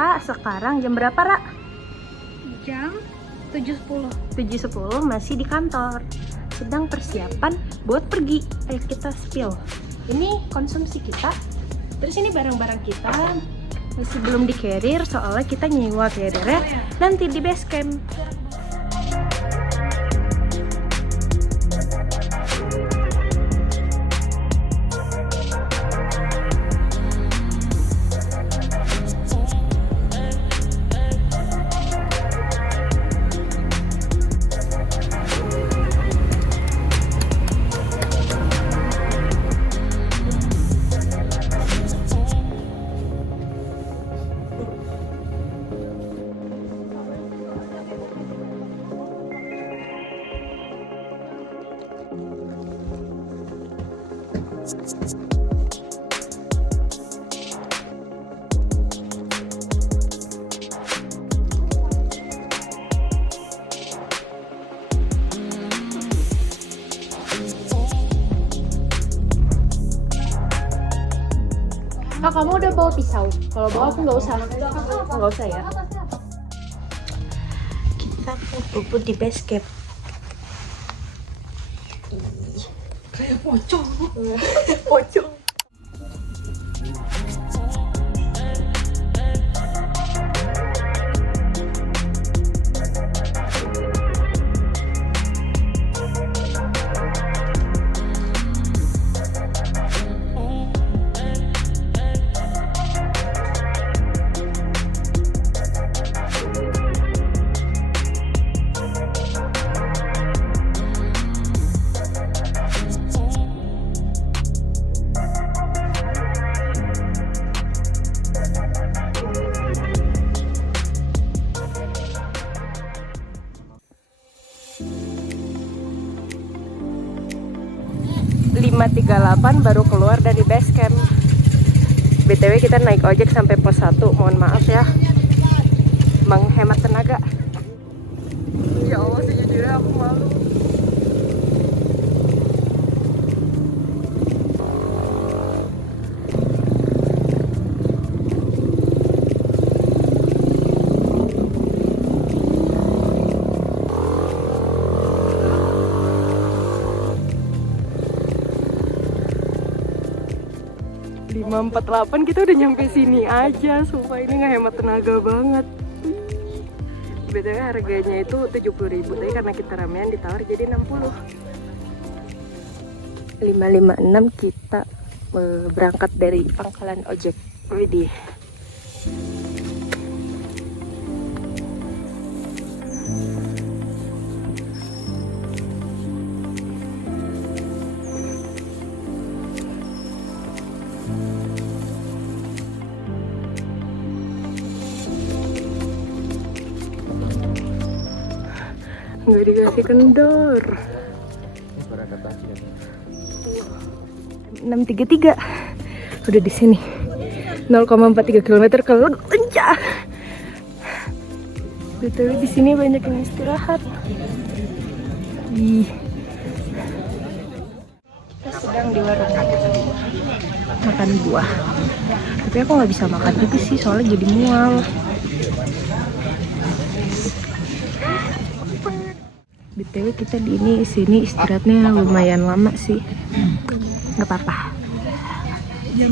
kita sekarang jam berapa, Ra? Jam 7.10. 7.10 masih di kantor. Sedang persiapan buat pergi. Ayo kita spill. Ini konsumsi kita. Terus ini barang-barang kita masih belum di carrier soalnya kita nyewa carriernya nanti di base camp. Oh, kamu udah bawa pisau? Kalau bawa aku nggak usah. Nggak usah ya. Kita bubut di base camp. Kayak pocong. Pocong. Lima 38 baru keluar dari base camp. BTW kita naik ojek sampai pos 1. Mohon maaf ya, menghemat tenaga. Ya Allah, sejujurnya aku malu. Lima 48 kita udah nyampe sini aja. Sumpah ini ngehemat tenaga banget. BTW harganya itu 70.000, tapi karena kita ramean ditawar jadi 60. 556 kita berangkat dari pangkalan ojek. Widih. Nggak dikasih kendor. 633 udah di sini. 0,43 km ke Lencah. Betul, di sini banyak yang istirahat. Kita sedang di warung makan buah. Tapi aku nggak bisa makan juga sih soalnya jadi mual. BTW kita di sini istirahatnya lumayan lama sih. Nggak apa-apa.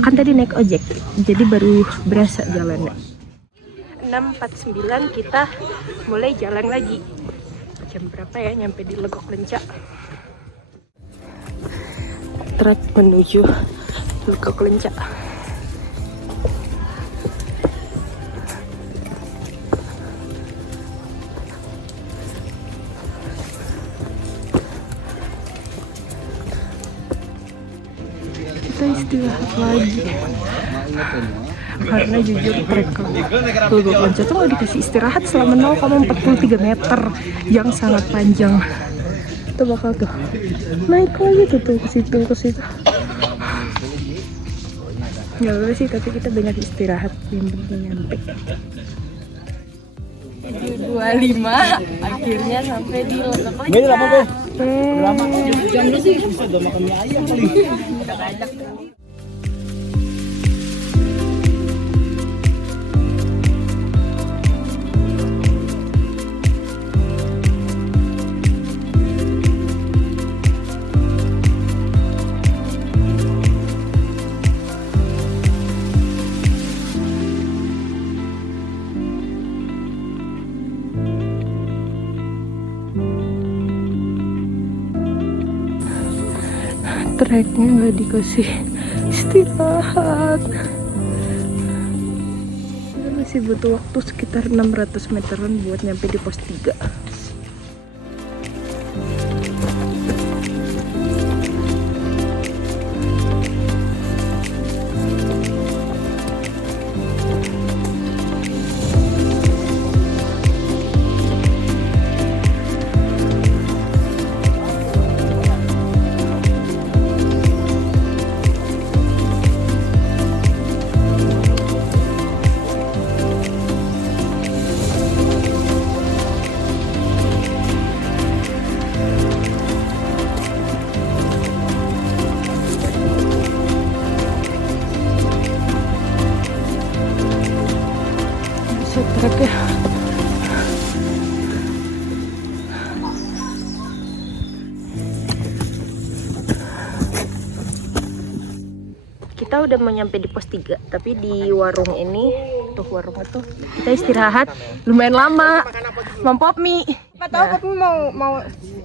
Kan tadi naik ojek, jadi baru berasa jalannya. 6.49 kita mulai jalan lagi. Jam berapa ya nyampe di Legok Lencah? Trek menuju Legok Lencah. Kita istirahat lagi karena jujur trek ke Legok Lencah tuh nggak dikasih istirahat selama 0,43 meter yang sangat panjang. Tuh bakal tuh naik lagi tuh ke situ. Nggak apa sih, tapi kita banyak istirahat, yang penting nyampe. 7.25 akhirnya sampai di Legok Lencah. Jam lu sih bisa udah makan mie ayam kali. Udah ngajak tuh. treknya nggak dikasih istirahat. Kita masih butuh waktu sekitar 600 meteran buat nyampe di pos 3. Trek ya. Kita udah mau nyampe di pos 3, tapi di warung ini, tuh warung itu kita istirahat lumayan lama. Mam Pop mie. Nggak tahu tapi mau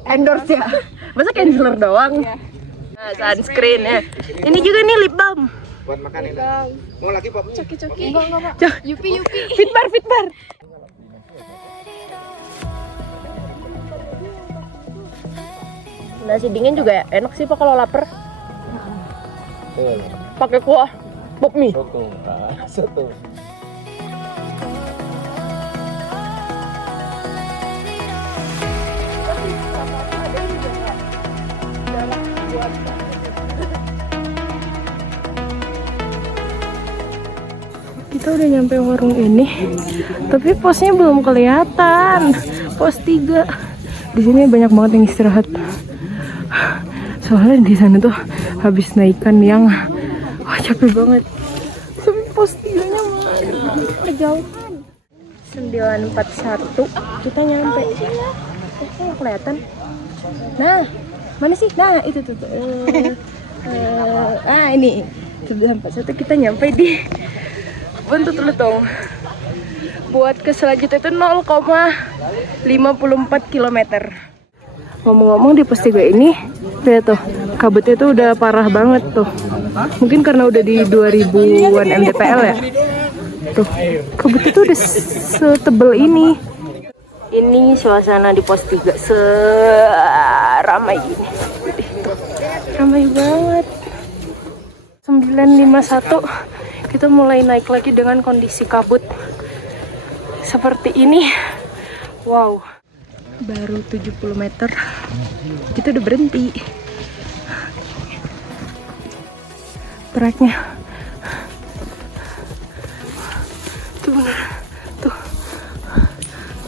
Endorse ya. Masa cancel doang? Nah, sunscreen ya. Ini juga nih lip balm. Buat makan ini. Mau lagi Pop? coki. Enggak. Yupi. Fitbar. Nasi dingin juga enak sih Pak kalau lapar. Pakai kuah pop mie. Soto. Kita udah nyampe warung ini, tapi posnya belum kelihatan. Pos 3. Di sini banyak banget yang istirahat. Soalnya di sana tuh habis naikan yang capek banget. Tapi pos 3-nya mana? Kejauhan. 941 kita nyampe. Nggak kelihatan. Nah, mana sih? Nah, itu tuh. Ini 941 kita nyampe di Buntut Lutung. Buat ke selanjutnya itu 0,54 km. Ngomong-ngomong di pos 3 ini, lihat tuh, kabutnya tuh udah parah banget tuh. Mungkin karena udah di 2000-an mdpl ya. Tuh, kabutnya tuh udah setebel ini. Ini suasana di pos 3 seramai ini. Tuh, ramai banget. 951 kita mulai naik lagi dengan kondisi kabut seperti ini. Wow, baru 70 meter kita udah berhenti. Treknya tuh bener tuh,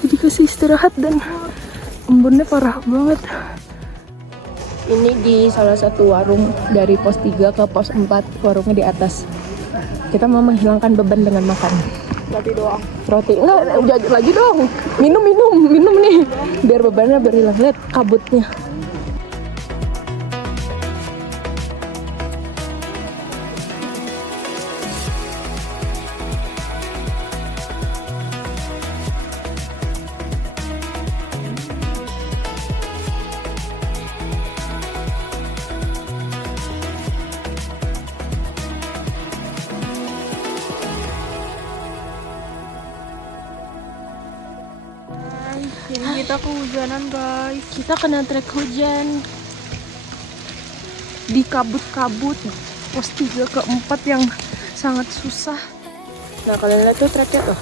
jadi kasih istirahat dan embunnya parah banget. Ini di salah satu warung dari pos 3 ke pos 4, warungnya di atas. Kita mau menghilangkan beban dengan makan roti doang. Roti enggak, lagi dong. Minum nih biar bebannya berhilang. Lihat kabutnya. Jadi kita kehujanan guys. Kita kena trek hujan di kabut-kabut pos 3 ke 4 yang sangat susah. Nah kalian lihat tuh treknya tuh,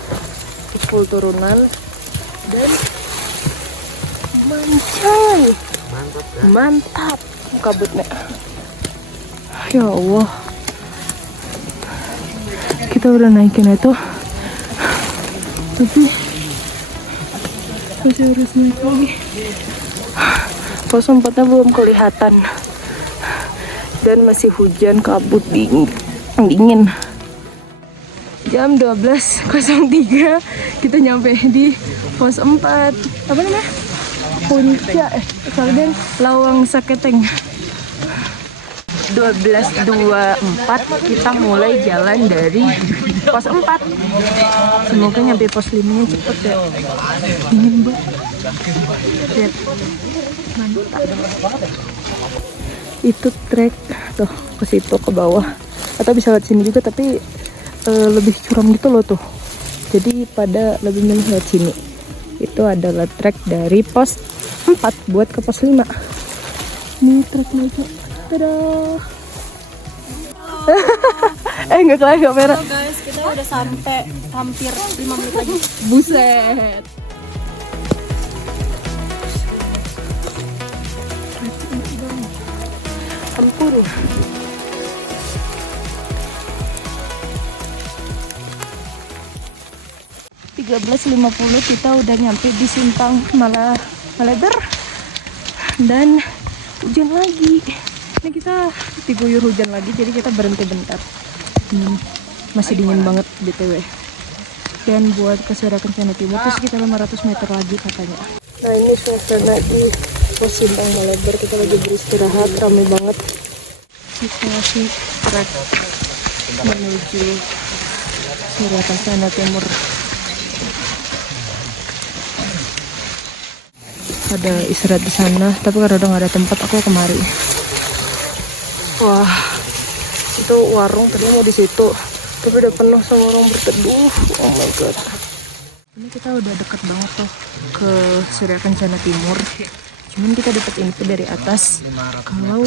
full turunan dan mancai. Mantap kabutnya. Ya Allah, kita udah naikin itu, tapi masih harus naik lagi. Pos 4-nya belum kelihatan dan masih hujan, kabut, dingin. Jam 12.03 kita nyampe di pos 4. Apa namanya? Puncak Salden Lawang Saketeng. 12.24 kita mulai jalan dari pos 4. Semoga nyampe pos 5-nya cepet ya. Dingin banget. Lihat. Mantap. itu trek tuh ke situ ke bawah, atau bisa lewat sini juga, tapi lebih curam gitu loh tuh, jadi pada lebih milih lewat sini. Itu adalah trek dari pos 4 buat ke pos 5. Ini treknya aja. Dadah. Nggak kelihatan kamera. Oh guys, kita udah sampai hampir 5 menit lagi. Buset. Ampun. 13.50 kita udah nyampe di Simpang Malabar dan hujan lagi. Ini kita diguyur hujan lagi, jadi kita berhenti bentar. Masih dingin banget BTW. Dan buat ke Surya Kencana Timur itu sekitar 500 meter lagi katanya. Nah, ini suasana di pos Simpang Malabar, kita lagi beristirahat, ramai banget. Situasi trek menuju Surya Kencana Timur. Ada istirahat di sana, tapi karena udah gak ada tempat, aku kemari. Wah, itu warung tadi mau di situ, tapi udah penuh sama orang berteduh. Oh my god. Ini kita udah deket banget tuh ke Surya Kencana Timur. Cuman kita dapat info dari atas kalau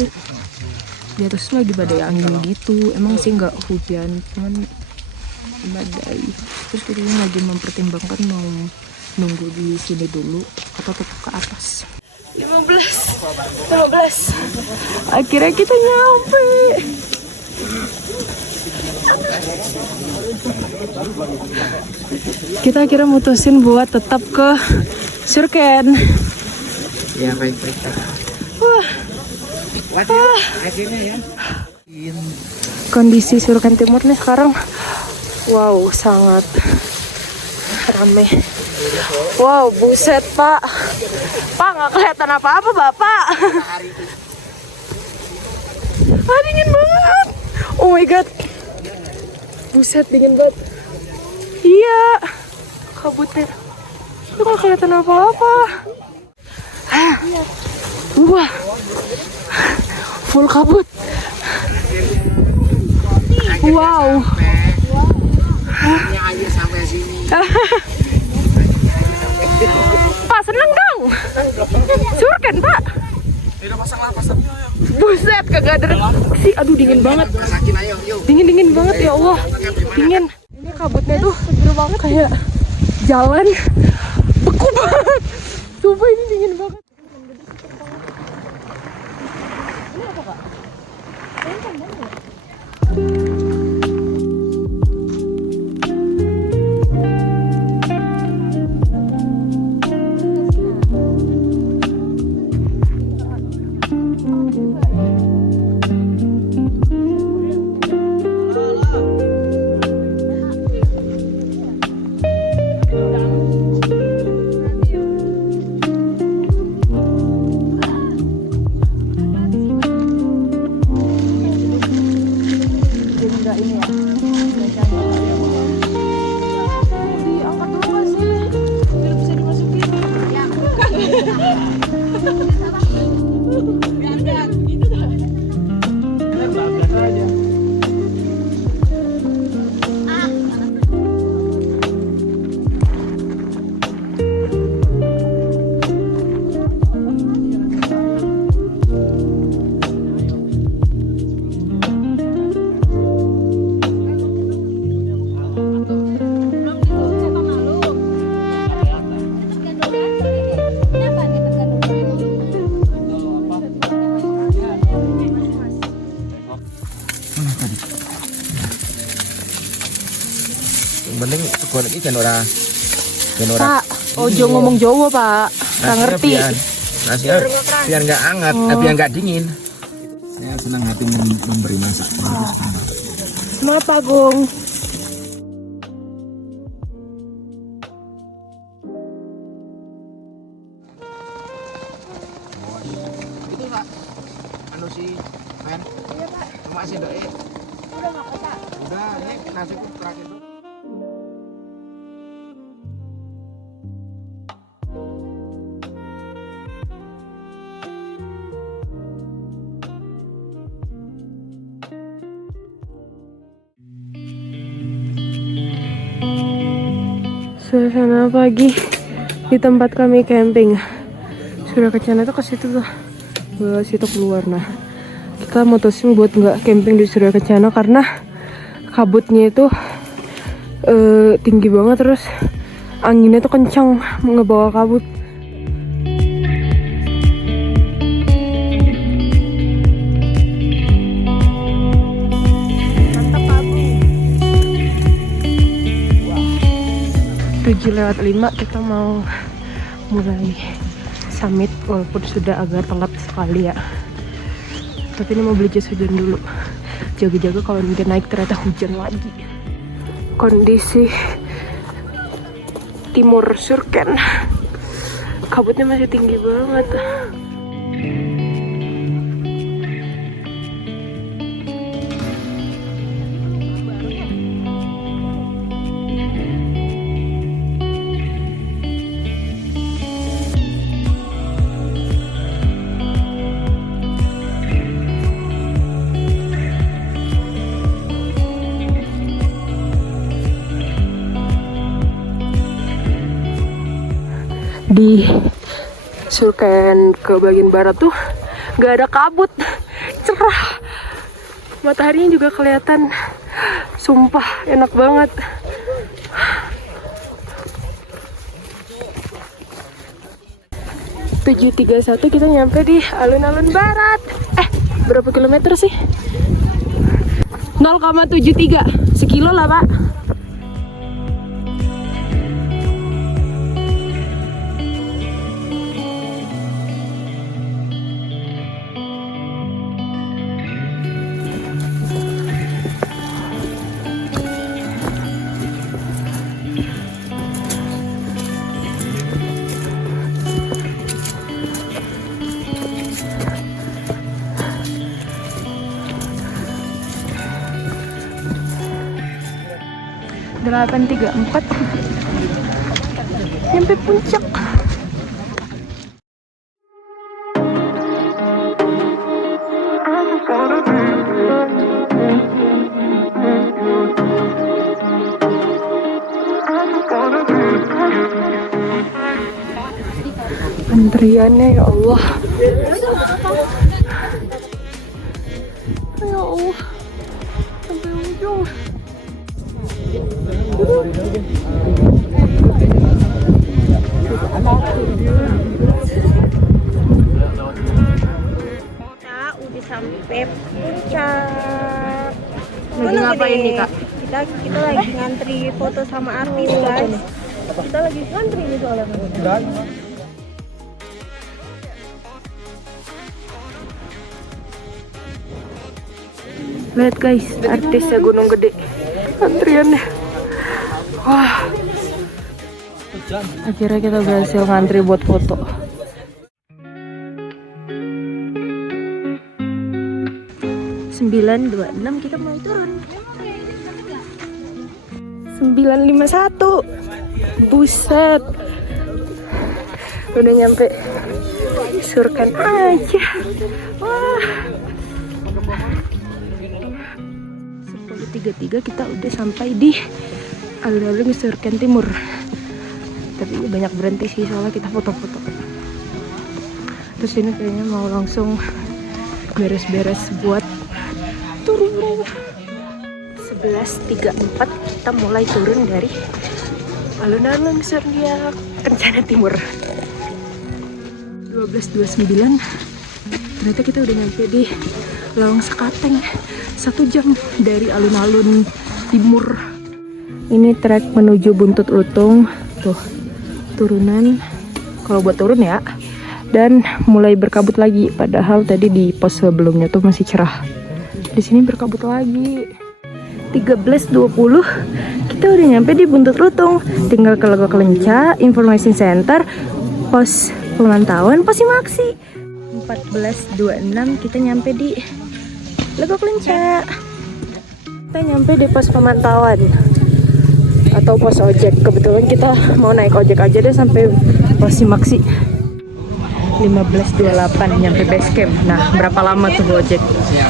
di atas lagi badai angin gitu. Emang sih nggak hujan, cuman badai. Terus kita lagi mempertimbangkan mau nunggu di sini dulu atau tetap ke atas. 15. Akhirnya kita nyampe. Kita akhirnya mutusin buat tetap ke Surken. Ya baik-baik. Kondisi Surken Timur nih sekarang, wow, sangat ramai. Wow, buset Pak. Pak, nggak kelihatan apa-apa Bapak. Dingin banget. Oh my god. Buset, dingin banget. Iya, kabutnya. Itu nggak kelihatan apa-apa. Wah, full kabut. Wow. Sampai sini. Pak, seneng dong. Surken Pak. Buset, kagak ada sih. Aduh, dingin banget. Dingin banget ya Allah. Dingin. Ini kabutnya tuh seger banget, kayak jalan beku banget. Sumpah ini dingin banget. Ini apa Kak? Ini kandang ya? Mending sekolah ini kan ora. Pak, ojo ngomong Jawa Pak, nggak ngerti. Nasinya biar nggak hangat, biar nggak dingin. Saya senang hati memberi masak. Semangat Pak Agung. Itu Pak, anu si Fen. Iya Pak. Cuma si Doi. Udah makan Pak? Udah, ini nasiku terakhir. Suasana pagi di tempat kami camping. Surya Kencana tuh ke situ tuh, ke situ keluar. Nah, kita mutusin buat nggak camping di Surya Kencana karena kabutnya itu tinggi banget, terus anginnya tuh kencang ngebawa kabut. Mantap kabut. 7:05 kita mau mulai summit, walaupun sudah agak telat sekali ya. Tapi ini mau beli jas hujan dulu. Jaga-jaga kalau dia naik ternyata hujan lagi. Kondisi timur Surken, kabutnya masih tinggi banget. Di Surken ke bagian barat tuh gak ada kabut, cerah, mataharinya juga kelihatan, sumpah enak banget. .731 kita nyampe di alun-alun barat. Berapa kilometer sih? 0,73 sekilo lah pak. Delapan 34 sampai puncak. Antriannya ya Allah. Ya Allah, sampai ujung. Kita udah sampai puncak. Lagi ngapain nih kak? Kita lagi ngantri foto sama artis guys. Kita lagi ngantri nih soalnya. Lihat guys, artisnya Gunung Gede. Antriannya. Wah. Akhirnya kita berhasil ngantri buat foto. Sembilan 26 kita mulai turun. 951. Buset. Udah nyampe Surken aja. Wah. 10:33 kita udah sampai di alun-alun Surken Timur. Tapi banyak berhenti sih soalnya kita foto-foto. Terus ini kayaknya mau langsung beres-beres buat turun. 11:34 kita mulai turun dari alun-alun Surya Kencana Timur. 12:29 ternyata kita udah nyampe di Lawang Sekateng. 1 jam dari alun-alun timur. Ini trek menuju Buntut Lutung. Tuh, turunan kalau buat turun ya. Dan mulai berkabut lagi. Padahal tadi di pos sebelumnya tuh masih cerah. Di sini berkabut lagi. 13:20 kita udah nyampe di Buntut Lutung. Tinggal ke Legok Lenca Information Center, pos pemantauan Posimaksi. 14:26 kita nyampe di Legok Lenca. Kita nyampe di pos pemantauan atau pos ojek. Kebetulan kita mau naik ojek aja deh sampai Posimaksi. 15:28 nyampe base camp. Nah, berapa lama tuh ojek?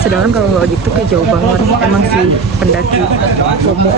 Sedangkan kalau ojek tuh kayak jauh banget. Emang sih pendaki FOMO.